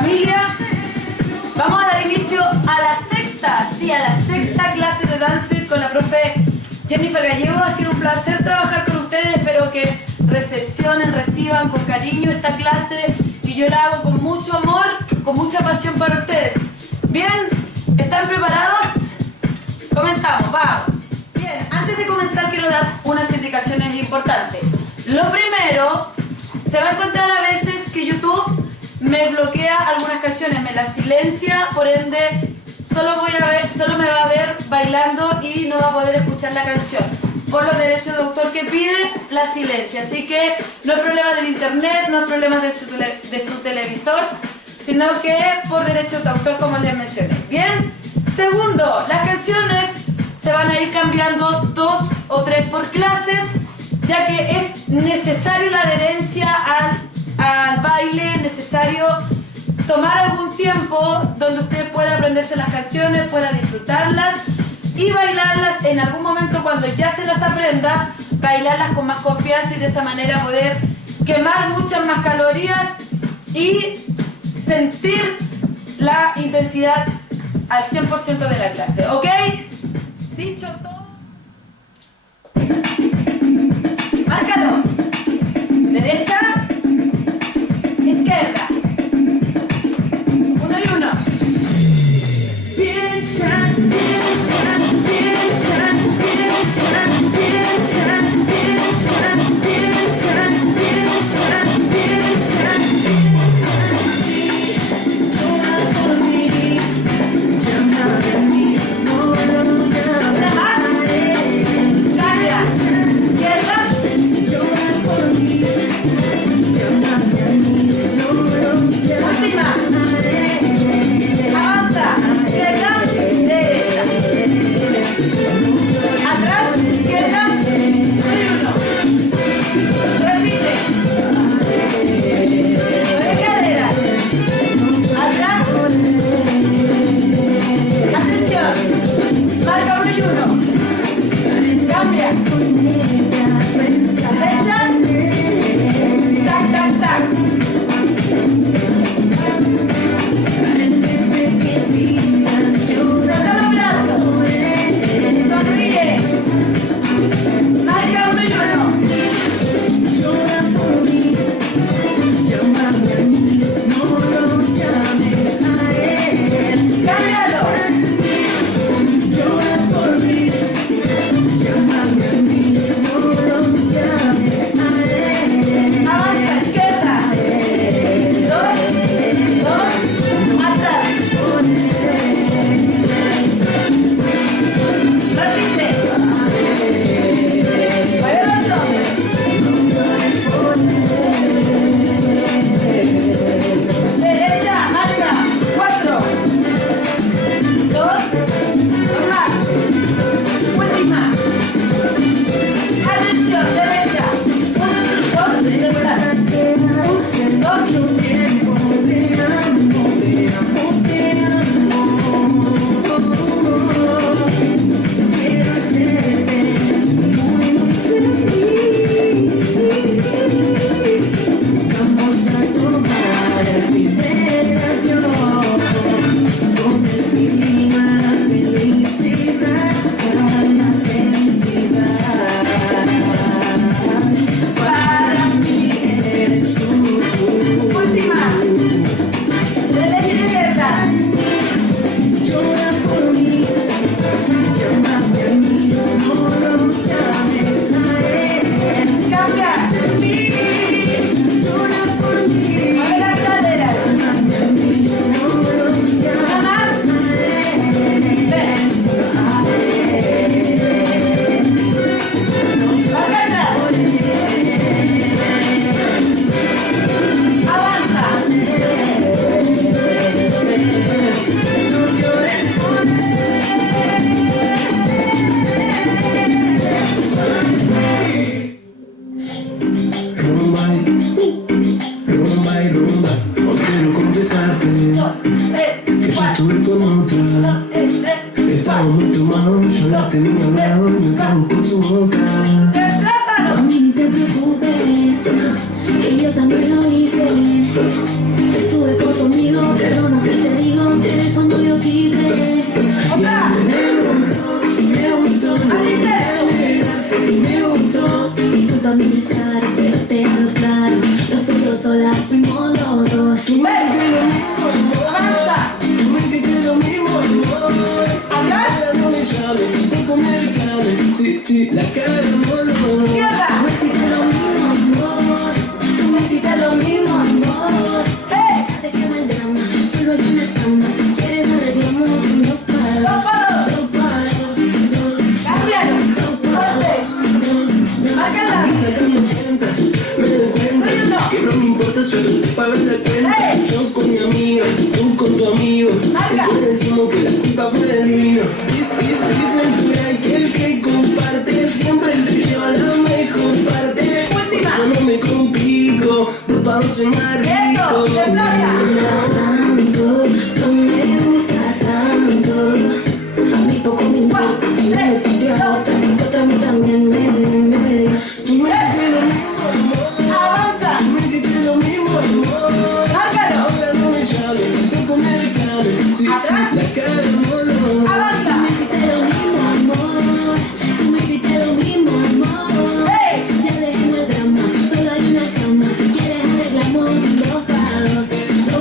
familia. Vamos a dar inicio a la sexta clase de Dance Fit con la profe Jennifer Gallego. Ha sido un placer trabajar con ustedes. Espero que recepcionen, reciban con cariño esta clase, que yo la hago con mucho amor, con mucha pasión para ustedes. Bien, ¿están preparados? Comenzamos, vamos. Bien, antes de comenzar quiero dar unas indicaciones importantes. Lo primero, se va a encontrar a veces que YouTube me bloquea algunas canciones, me las silencia, por ende solo me va a ver bailando y no va a poder escuchar la canción. Por los derechos de autor que pide, la silencia. Así que no es problema del internet, no es problema de su televisor, sino que por derechos de autor, como les mencioné. Bien. Segundo, las canciones se van a ir cambiando 2 o 3 por clases, ya que es necesario la adherencia al baile, es necesario tomar algún tiempo donde usted pueda aprenderse las canciones, pueda disfrutarlas y bailarlas en algún momento cuando ya se las aprenda, bailarlas con más confianza y de esa manera poder quemar muchas más calorías y sentir la intensidad al 100% de la clase, ¿ok? Dicho todo, márcalo. Derecha, izquierda. 1 y 1. Piensa, piensa, piensa, piensa, piensa, piensa, piensa, piensa, piensa, llora por mí, llama a mí, no lo llamaré. Cambia. Izquierda. Llora por mí, llama a mí, no lo llamaré. Avanza. Izquierda, derecha. Atrás, izquierda. 1 y 1. Repite. Mueve caderas. Atrás. Atención. Marca 1 y 1. Cambia. Derecha. Tac, tac, tac. Suelta los brazos. Sonríe. Marca 1 y 1. Llora por mí, llámame a mí, no lo llames a él. Cámbialo. Llora por mí, llámame a mí, no lo llames a él. Avanza, izquierda. 2, 2, atrás. Repite. Mueve los hombros. Derecha, marca. 4, 2, normal. Última. Atención, derecha. 1, 2, derecha. 1, 2, Tiempo, te amo, te amo, te amo. Quiero hacerte muy, muy feliz. Vamos a tomar el primer avión. Donde estima la felicidad, la felicidad. Para mí eres tú. última. Derecha, izquierda. Llora por mí, llámame a mí, no lo llames a él. Cambia. Llora por mí, Mueve las caderas. llámame a mí, no lo llames a él. Ven. Marca atrás. Avanza. No llores por él. Rumba y rumba, hoy quiero confesarte 2, 3, que yo 4. estuve con otra. 2, 3, Estaba muy tomado, yo la tenía al lado y me cago por su boca. Desplázalo. Mami, ni te preocupes, que yo también lo hice. Estuve con tu amigo, noche más rico. Eso, de plaza. Tanto, no me gusta tanto. A mí poco me importa si me metiste a otra, porque otra a mí también me dio. Tú me hiciste lo mismo, amor. Avanza. Tú me hiciste lo mismo, amor. Márcalo. Ahora no me llames, tampoco me reclames. Si Atrás. la cara de mono. Avanza. Tú me hiciste lo mismo, amor. Tú me hiciste lo mismo, amor. Hey. Ya dejemos el drama, solo hay una cama. Si quieres arreglamos 2 para 2. 2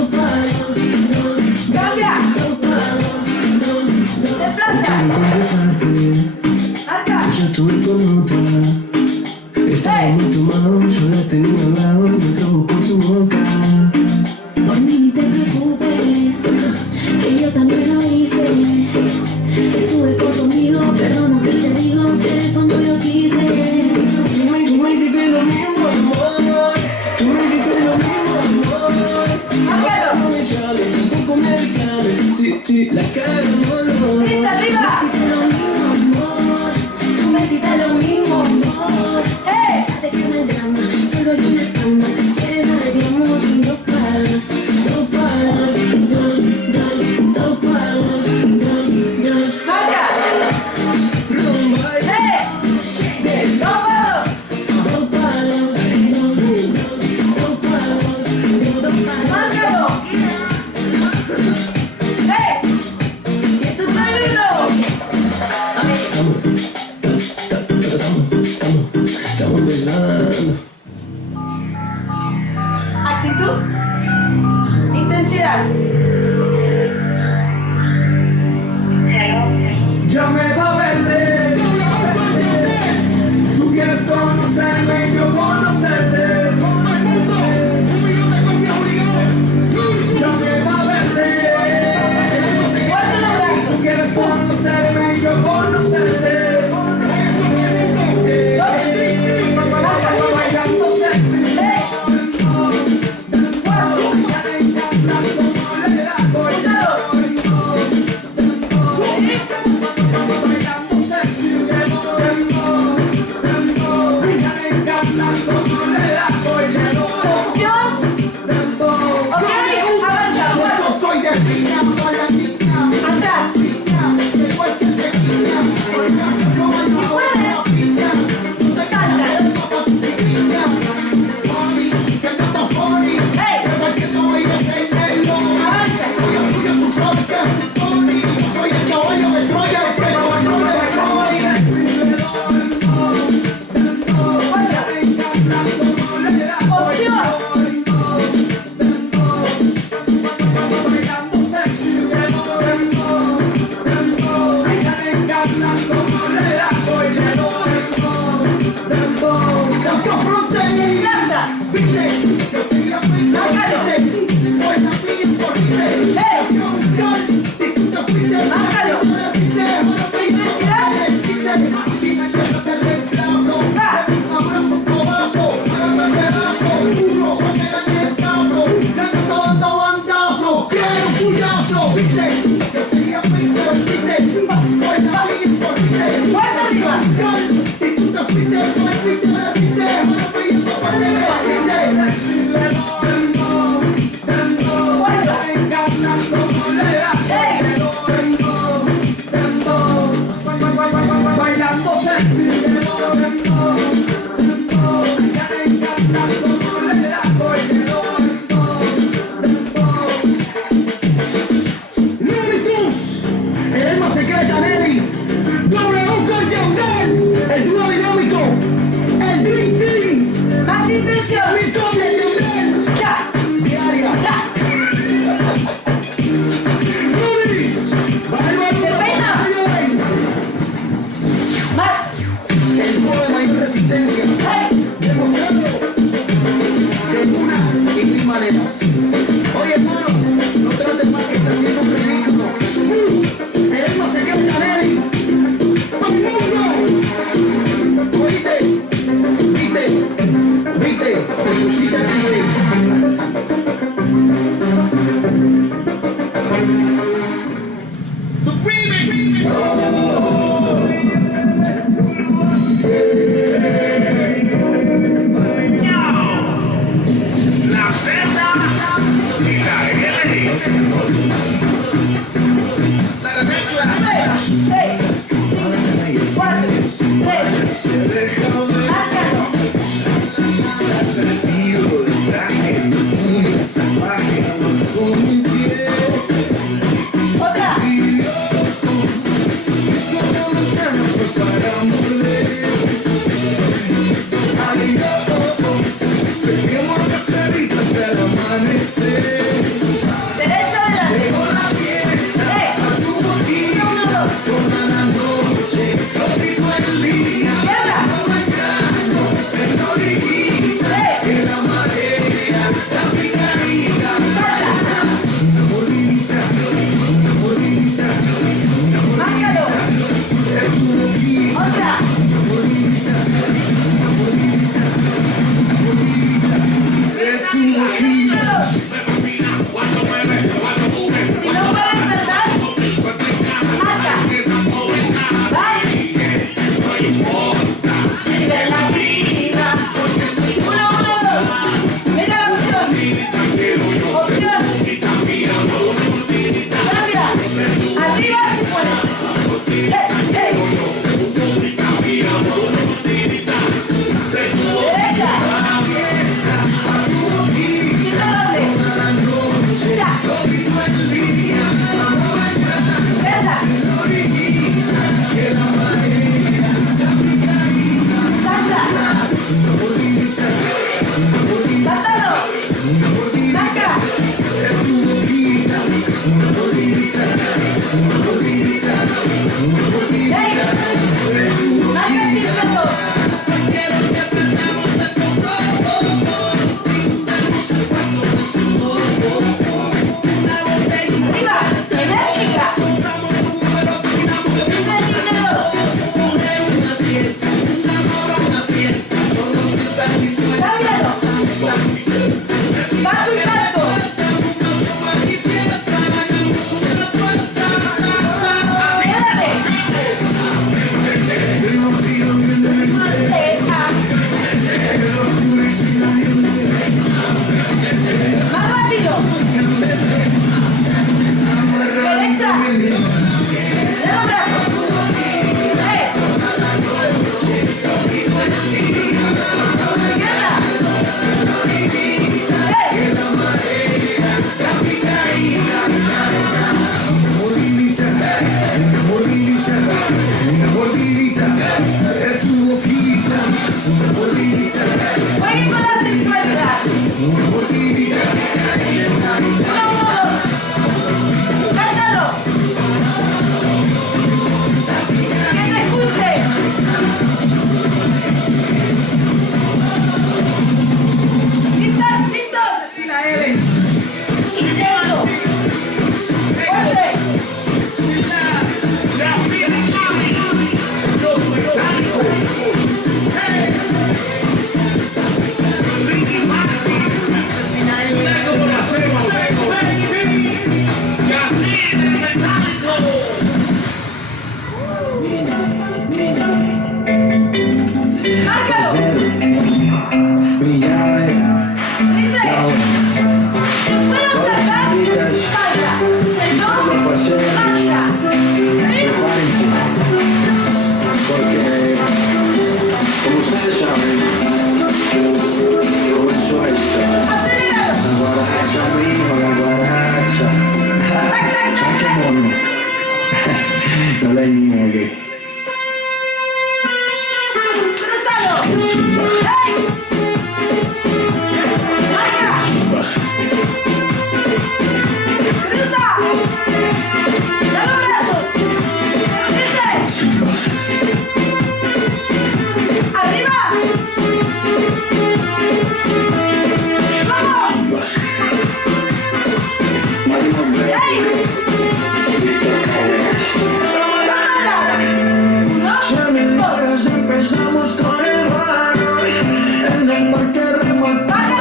Chaneras empezamos con el barro, en el parque remontamos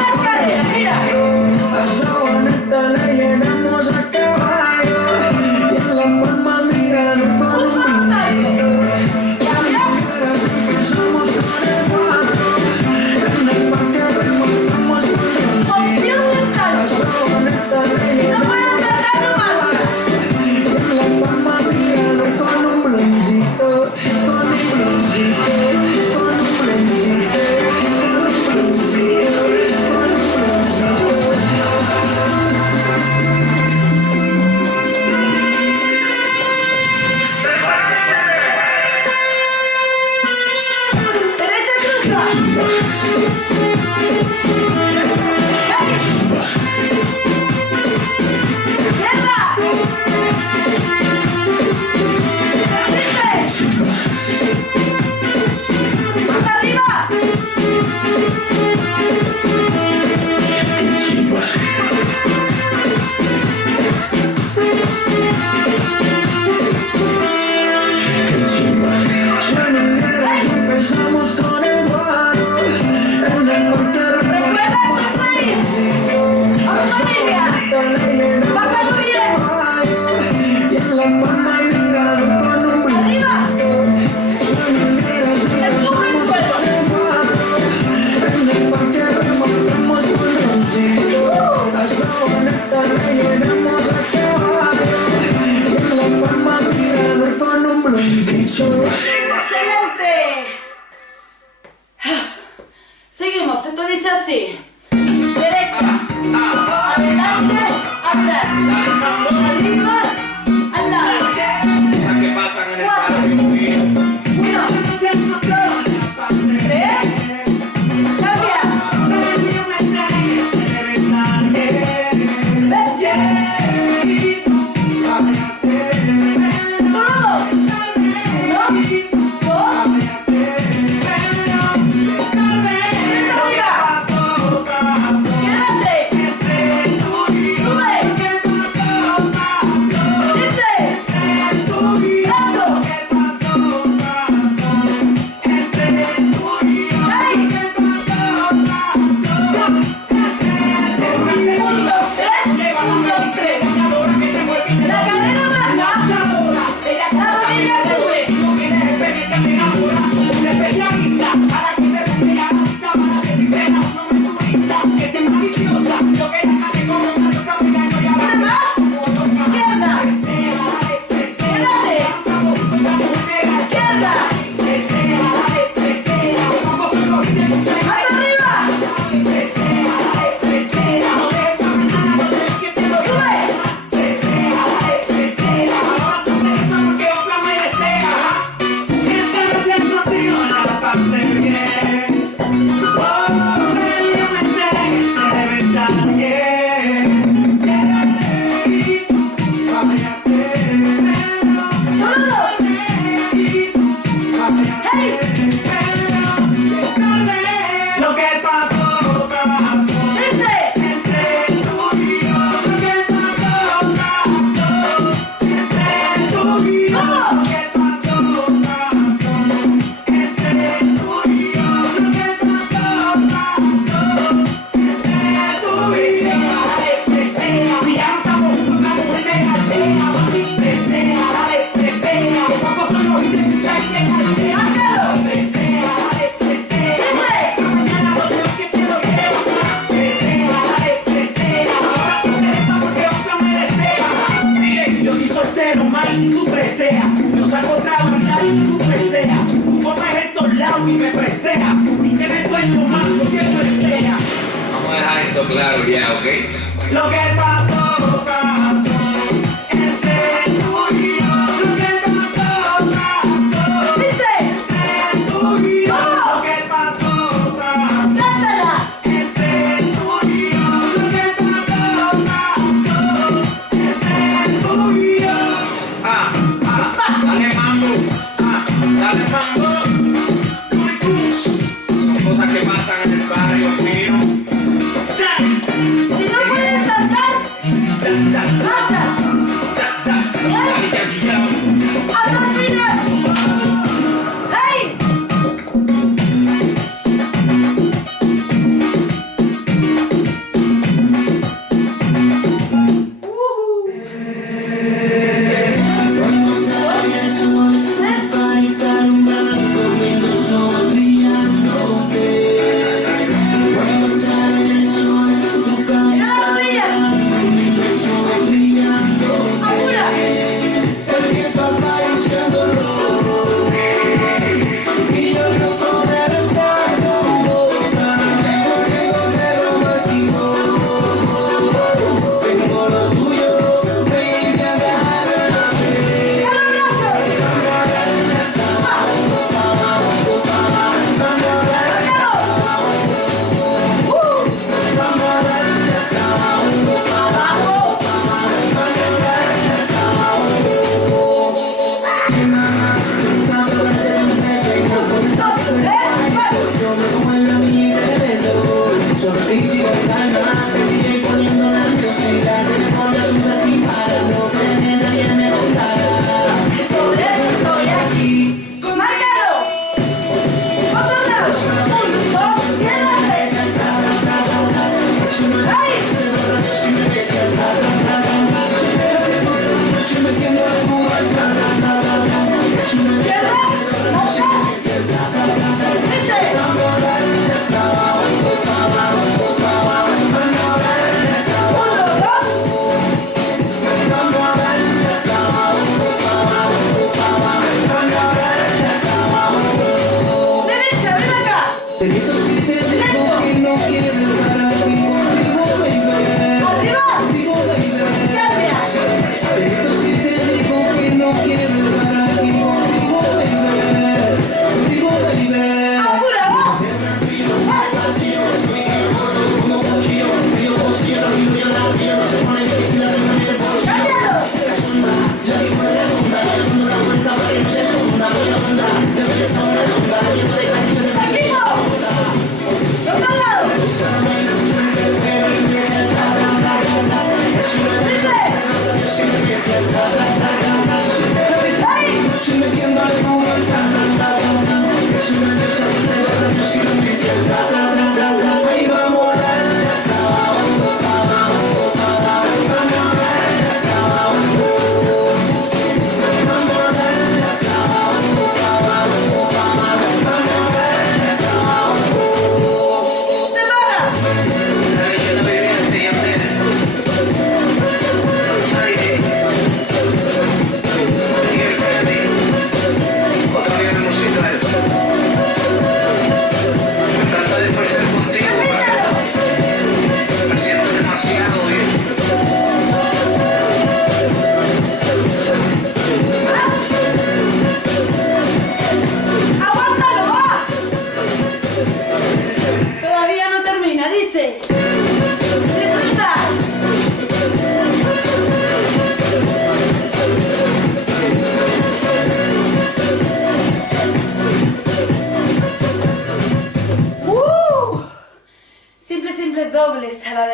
a Sabaneta le llegamos a caballo y en La Palma mirador con un blanquito. Chaneras empezamos con el barro, en el parque remontamos con Rosito a Sabaneta le llegamos a caballo y en La Palma mirador con un blancito. Empezamos con el barro, en el parque remontamos con Rosito a Sabaneta le llegamos a caballo y en La Palma mirador con un blanquito. Chaneras empezamos con el barro, en el parque remontamos con Rosito a Sabaneta le llegamos a caballo y en La Palma mirador con un blancito. ¡Excelente! Seguimos, esto dice así. Derecha, adelante, atrás, arriba, al lado. Cosas que pasan en el barrio mío. 1, 2, 3, cambia. Solo 2. 1, 2. Claro, ya, ¿ok? Lo que pasó, pasó. Entre tú y yo. Lo que pasó, pasó. Dice. Entre tú y yo. Lo que pasó, pasó. Cántala. Entre tú y yo. Lo que pasó, pasó. Entre tú y yo. Dale mambo. Dale mambo. Looney Tunes. Son cosas que pasan en el barrio fino. Si no puedes saltar,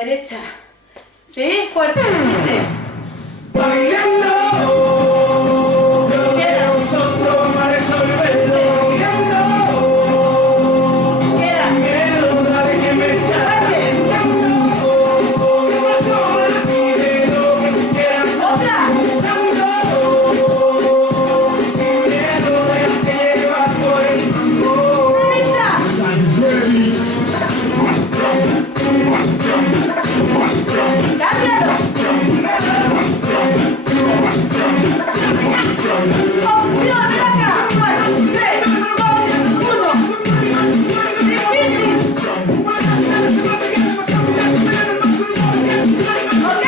derecha. ¿Sí? Fuerte. Dice. Bailando, lo que nosotros vamos a resolverlo. Bailando, Queda. sin miedo, dale que me está bailando. ¿Qué pasó? Pide lo que tú quieras. Otra. Bailando, sin miedo, déjate llevar por el mambo. Derecha. Cámbialo. Opción, ven acá. 4, 3, 2, 1. Difícil. Ok.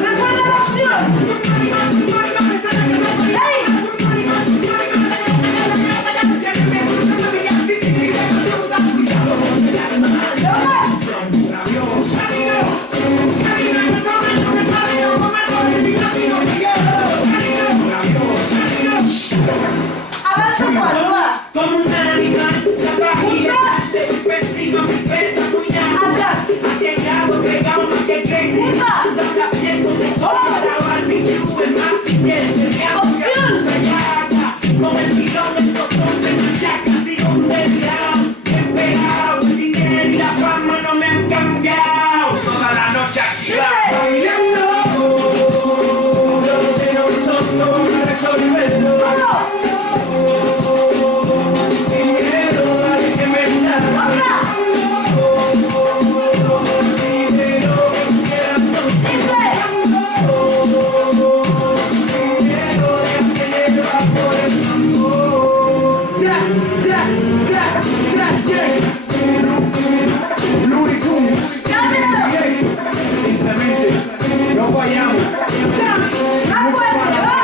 Recuerda la opción. Avanza cuatro, va. Como un animal, salvaje, de encima me pesa muy nada. Atrás. Hacia el lado, pegado más que crece. Punta. Toda la piel con el color, la barbecue es más siguiente. Opción. Con el pilón del doctor se machaca, sigo delgado, bien pegado. El dinero y la fama no me han cambiado. Toda la noche activa. Bailando, lo de nosotros vamos a resolverlo. Sin miedo, dale que me está bailando. Pide lo que tú quieras, no sin miedo, déjate llevar por el mambo. Jack, Jack, Jack, Jack, Jack. Looney Tunes. Bien. Simplemente no fallamos. Más fuerte, va.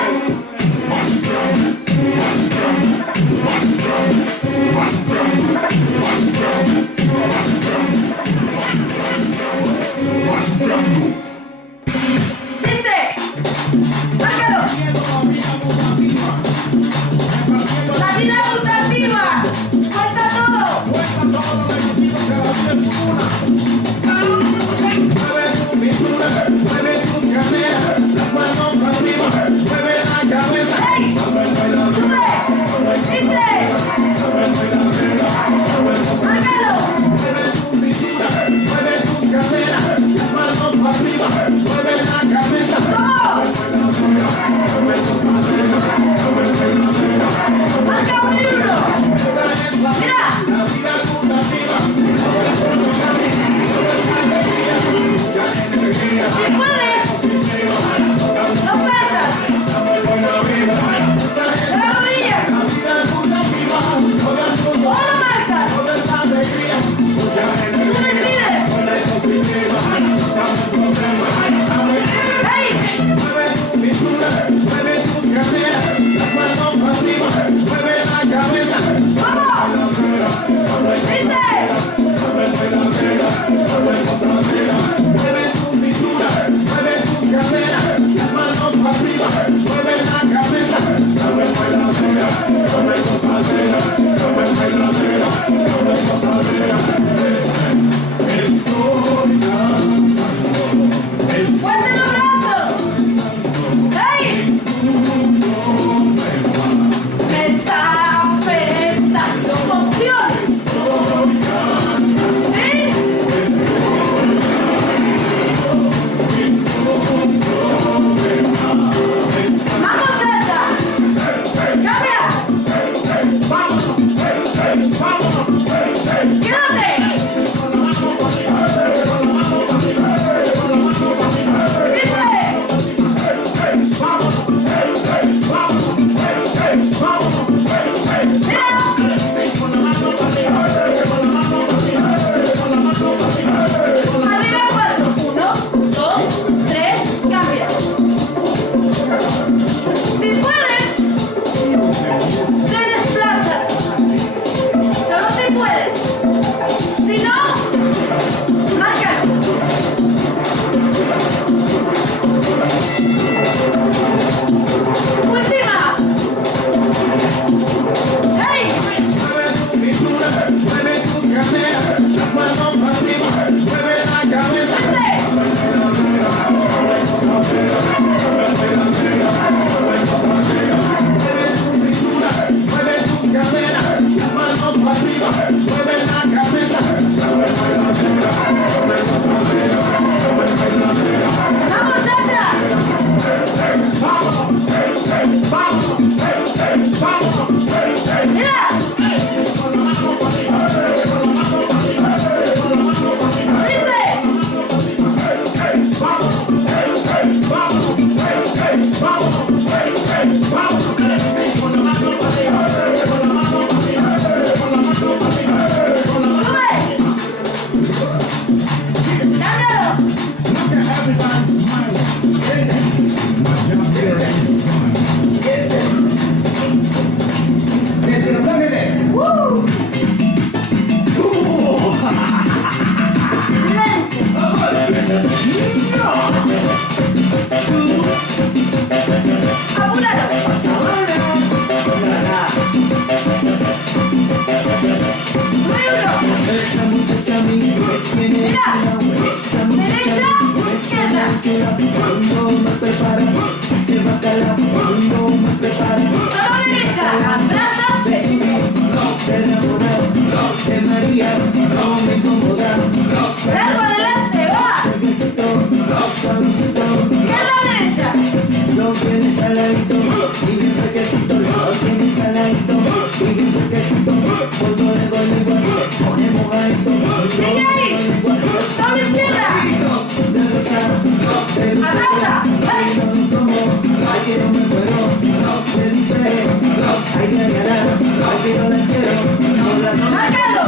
¡Márcalo!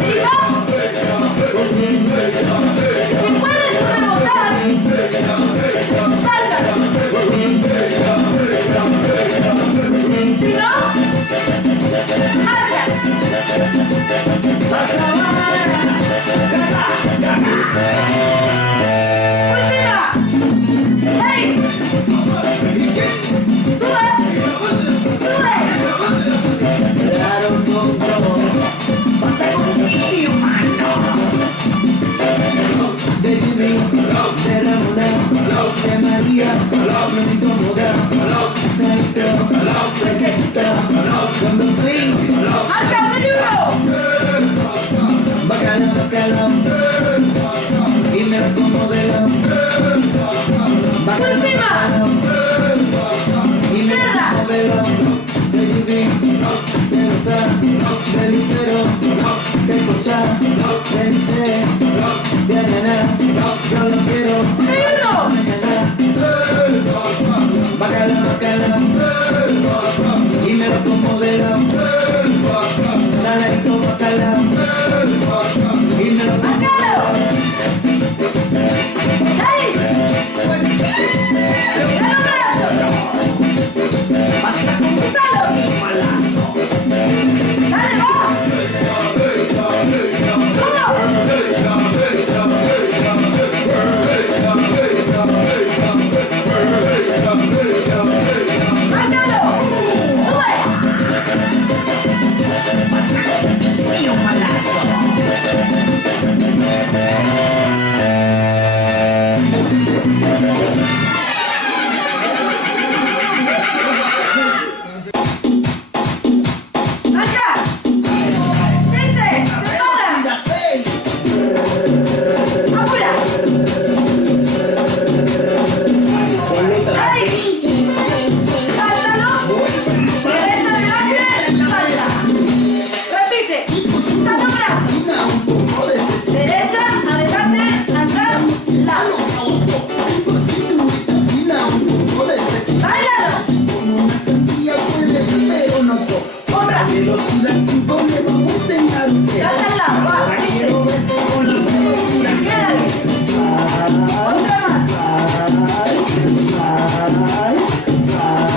¿Listo? Si puedes rebotar, sáltalo. Si no, marca. Última. ¡Hey! ¡Sube! ¡Sube! Pasa contigo, mano. De Judy, de Ramona, de María, me incomoda. Naito, fresquecita, cuando frío. ¡Marca el libro! Bacalao, bacalao, y me acomodela. Última. Y me Izquierda. acomodela. De Judy, de Rosa, de Lucero, de cosa, de Lice, de Ana, yo lo quiero. ¡Libro! Mañana, bacalao, bacalao, y me lo acomodela. Saladito, bacalao, y me lo ¡Márcalo! ¡Hey! ¡Mira los brazos! ¡Úsalo! ¡Dale, va! ¡Márcalo! ¡Sube! ¡Marca! ¡Dice! ¡Separa! ¡Apura! ¡Hey! ¡Sáltalo! ¡Derecha adelante! ¡Salta! Repite. ¡Dale un brazo! Derecha, adelante, atrás, lado. ¡Báilalo! ¡Otra! ¡Salta al lado! ¡Va! Dice. Izquierda. ¡Otra más!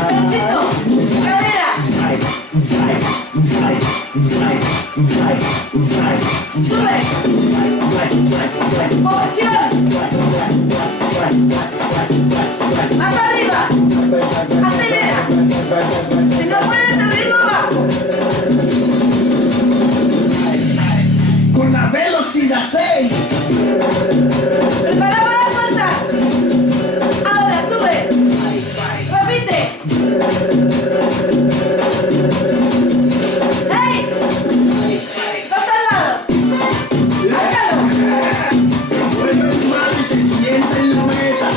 ¡Pechito! ¡Cadera! ¡Sube! ¡Posición! ¡Más arriba! ¡Acelera! Si no puedes, el ritmo bajo. Con la velocidad 6. Prepara para soltar. Ahora sube. Repite. ¡Hey! Dos al lado. ¡Márcalo! Vuelve tu madre y se sienta en la mesa.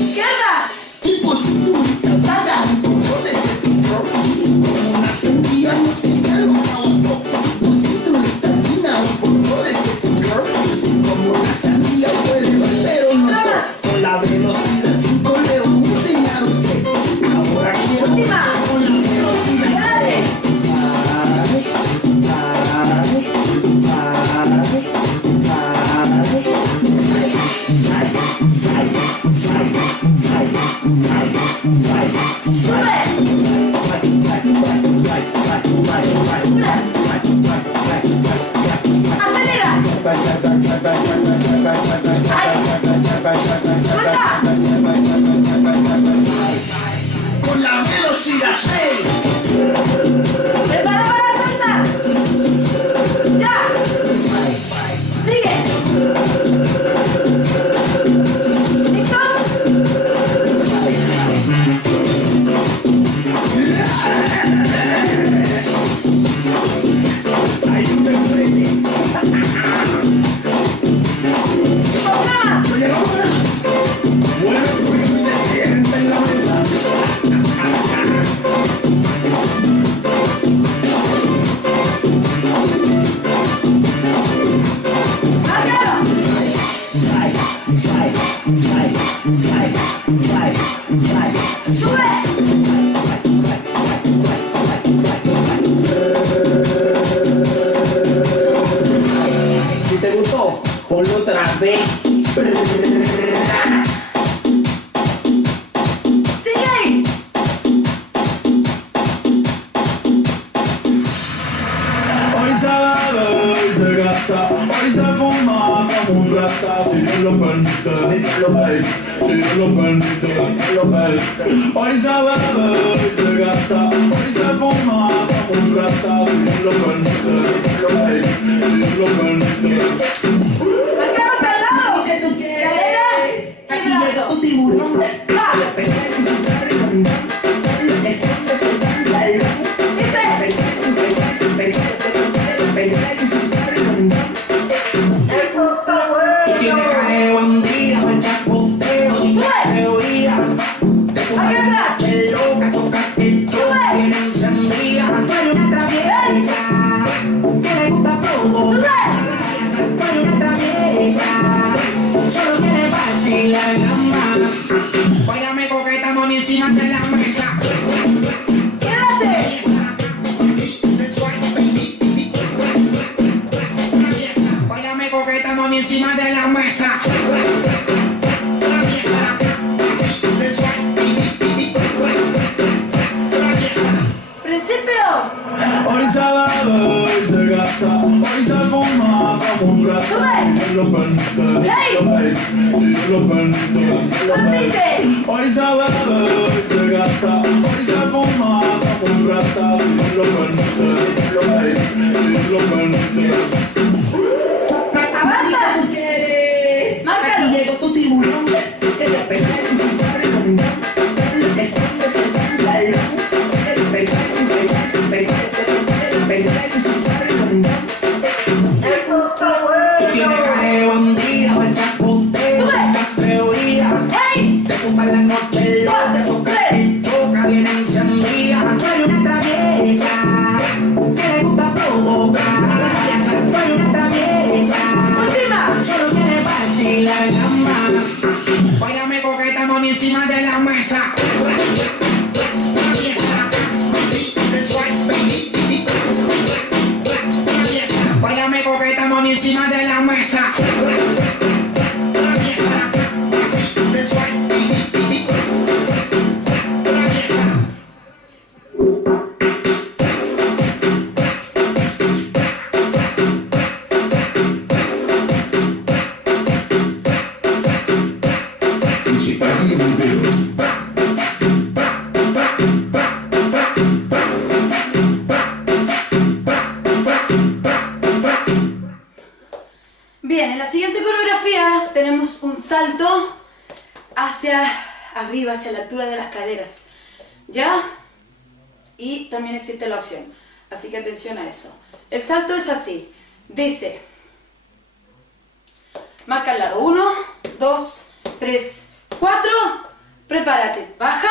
¡Izquierda! Tipo cinturita, ¡Salta! yo necesito. Como una sandía, no te hago trabajo. Tipo cinturita fina, un poco de Jessica. Como una sandía puede, pero no todo. Con la velocidad 5 le vamos a enseñar a usted. Ahora quiero Última. con la velocidad 6. ¡Quédate! ¡Sube! ¡Acelera! ¡Ay! ¡Suelta! Con la velocidad 6. ¡Prepara para saltar! ¡Ya! ¡Sigue! ¿Listos? ¡Otra más! Sigue ahí. Hoy se bebe, hoy se gasta, hoy se fuma como un rata, si Dios lo permite, si Dios lo permite, si Dios lo permite, si Dios lo permite. Hoy se bebe, hoy se gasta, hoy se fuma como un rata, si Dios lo permite, si Dios lo permite, si Dios lo permite. Marcamos al lado. ¿Qué tú Cadera quieres? y Aquí llega brazo. tu tiburón. Va. Le pegas y se está redondando. Le escondes el pantalón. Dice. Pegar y se está redondando. Tiene cae bandida, mancha costeo, teoría. Te Aquí pongas atrás. el loca, toca el toque, bien encendida. Tú eres una traviesa, que le gusta provocar. Tú eres una traviesa, solo quiere vacilar la mano. Báilame coqueta, mami, encima de la mesa. Quédate. Sensual, baby. Báilame coqueta, mami, encima de la mesa. Sensual, baby. Principio. Hoy se bebe, hoy se gasta, hoy se fuma como un rata, si Dios lo permite, si Dios lo permite, si Dios lo permite, si Dios lo permite. Hoy se bebe, hoy se gasta, hoy se fuma como un rata, si Dios lo permite, si Dios lo permite, si Dios lo permite. Avanza. ¿Qué tú quieres? Márcalo. Aquí llegó tu tiburón. Que te pega y se está redondando. Le escondes el pantalón. Que te pega y se está redondando. Tiene cae bandida, mancha costeo, teoría. Hey. Te ocupa la noche, te toca el toca, bien encendida. Tú eres una traviesa, que le gusta provocar. Tú eres una traviesa, Última. solo quiere vacilar la mano. Báilame coqueta, mami, encima de la mesa. Sensual, baby. Báilame coqueta, mami, encima de la mesa. Sensual, baby. Principal y Riveros. Bien, en la siguiente coreografía tenemos un salto hacia arriba, hacia la altura de las caderas. ¿Ya? Y también existe la opción. Así que atención a eso. El salto es así. Dice. Marca al lado. 1, 2, 3, 4. Prepárate. Baja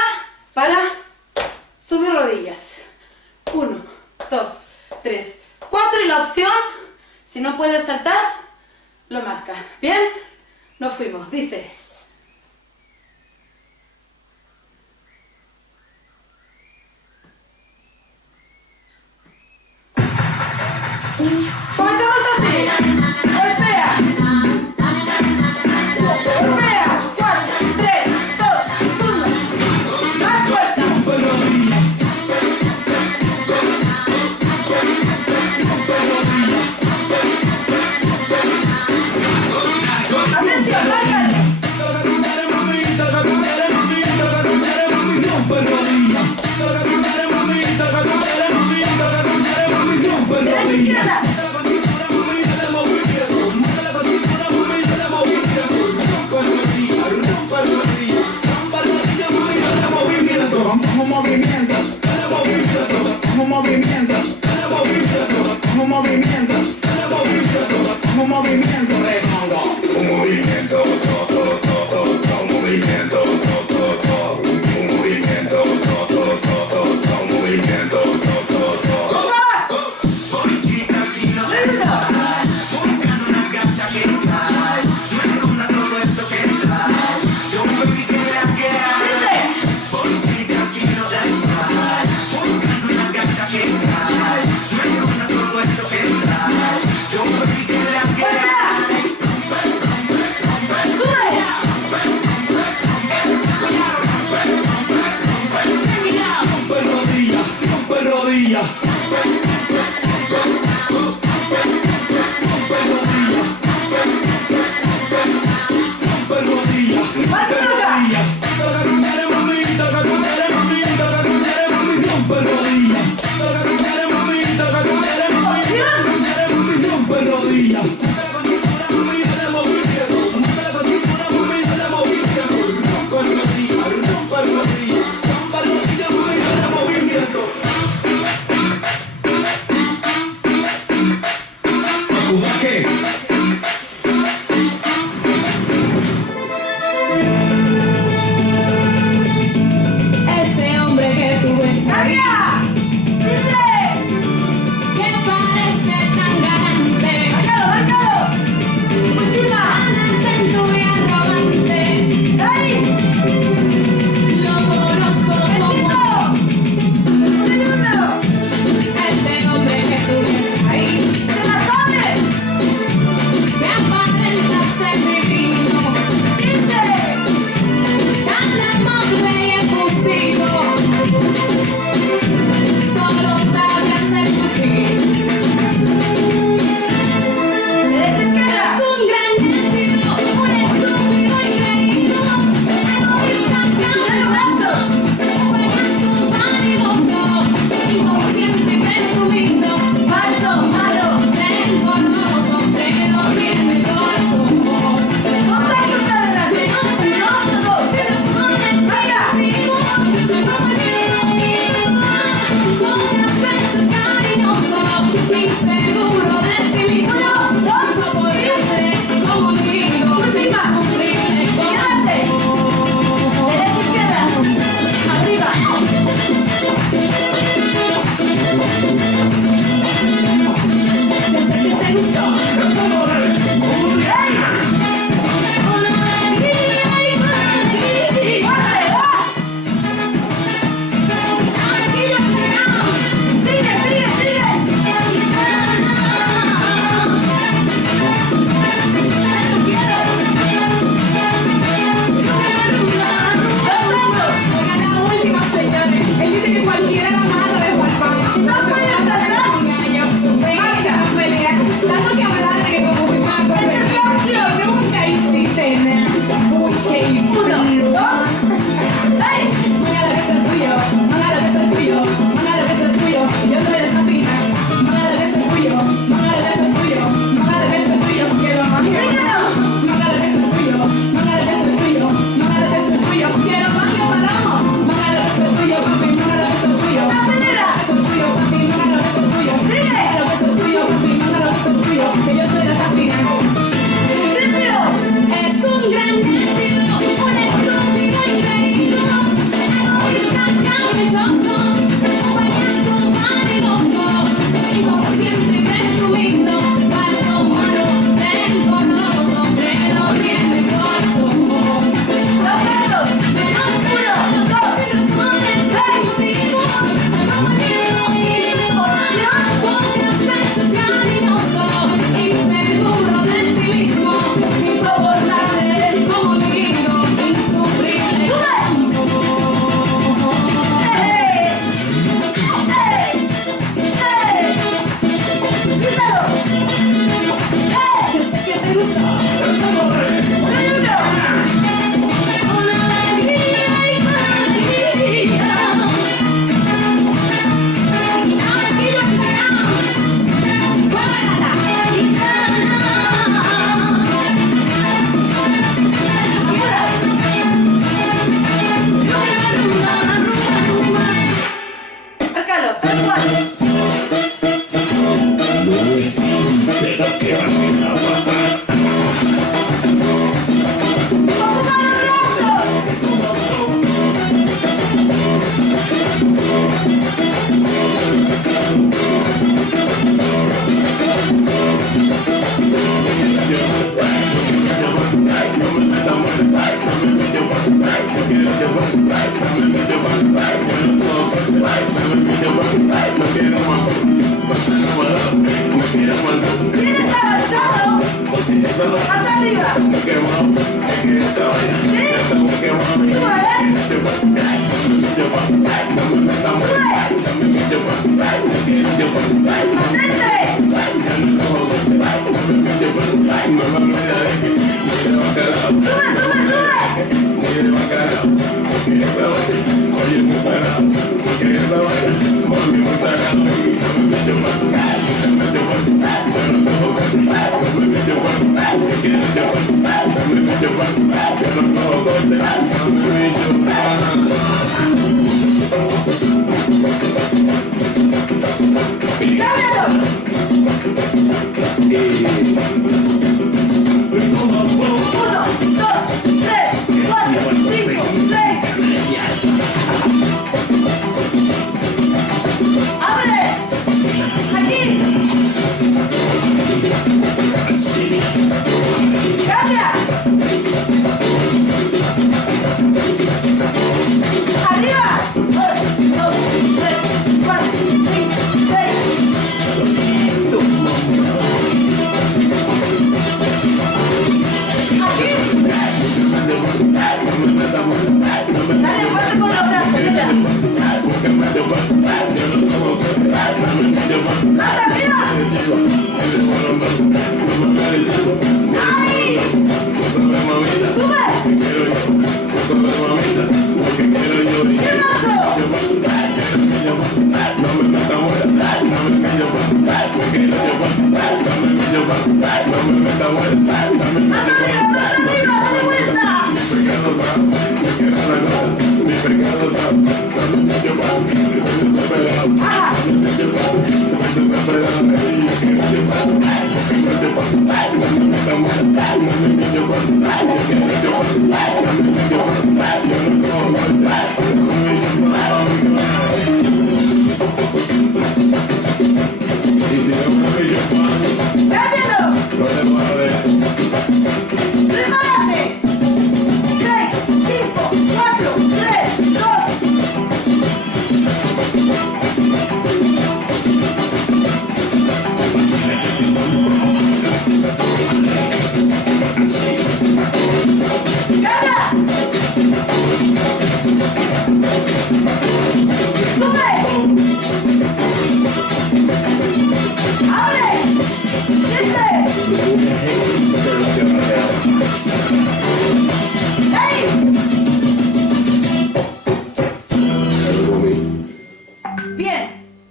para subir rodillas. 1, 2, 3, 4. Y la opción, si no puedes saltar, lo marca. ¿Bien? Nos fuimos. Dice. Comenzamos así. Golpea. Golpea. 4, 3, 2, 1. Más fuerza. Atención, márcale.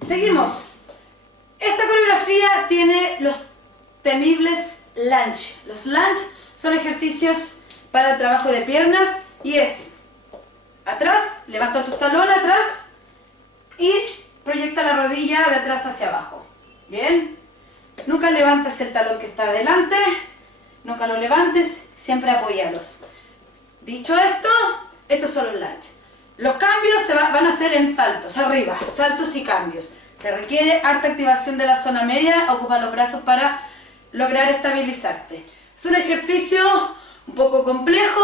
Seguimos. Esta coreografía tiene los temibles lunge. Los lunge son ejercicios para el trabajo de piernas y es atrás, levanta tus talones atrás y proyecta la rodilla de atrás hacia abajo. Bien. Nunca levantes el talón que está adelante, nunca lo levantes, siempre apóyalos. Dicho esto, estos son los lunge. Los cambios van a hacer en saltos, arriba, saltos y cambios. Se requiere harta activación de la zona media, ocupa los brazos para lograr estabilizarte. Es un ejercicio un poco complejo,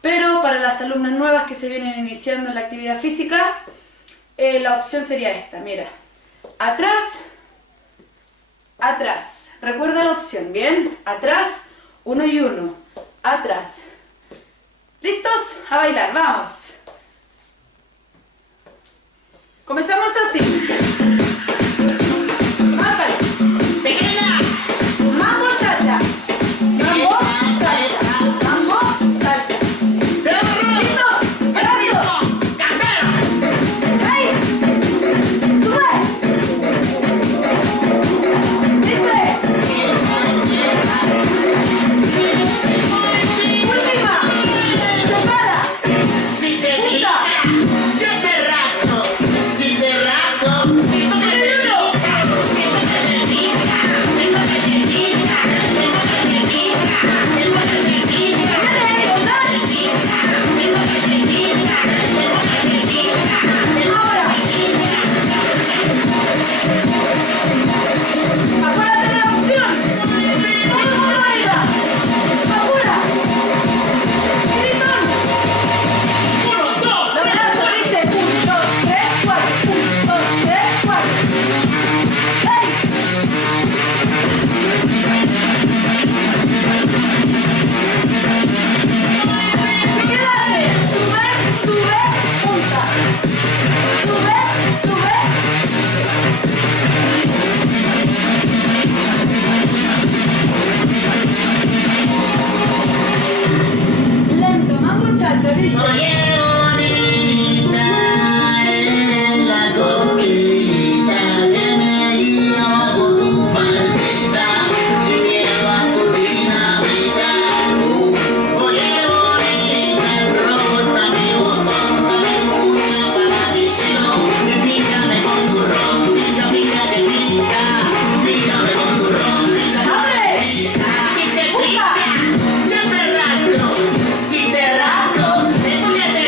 pero para las alumnas nuevas que se vienen iniciando en la actividad física, la opción sería esta, mira. Atrás, atrás. Recuerda la opción, ¿bien? Atrás, 1 y 1. Atrás. ¿Listos? A bailar, vamos. Comenzamos así. Márcale. Mambo chacha. Mambo salta. Mambo salta. ¿Listos? ¡Rápido! ¡Ahí! ¡Sube! ¡Libre! ¡Última! ¡Separa! Si te mira, yo te rato. Si te rato, dice. Oye, bonita, eres la coquillita que me guía bajo tu faldita, siguiendo a tu dinamita. Oye, bonita, rota mi botón, dame tu una para misión. Pícame con tu ron, pica, pica, que pica. Pícame con tu ron, pica, ¡Abre! pica. Si te pica, yo te rasco. Si te rasco, es porque te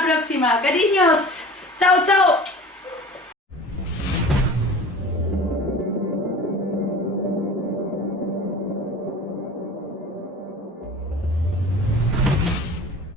la próxima. Cariños. Chao, chao.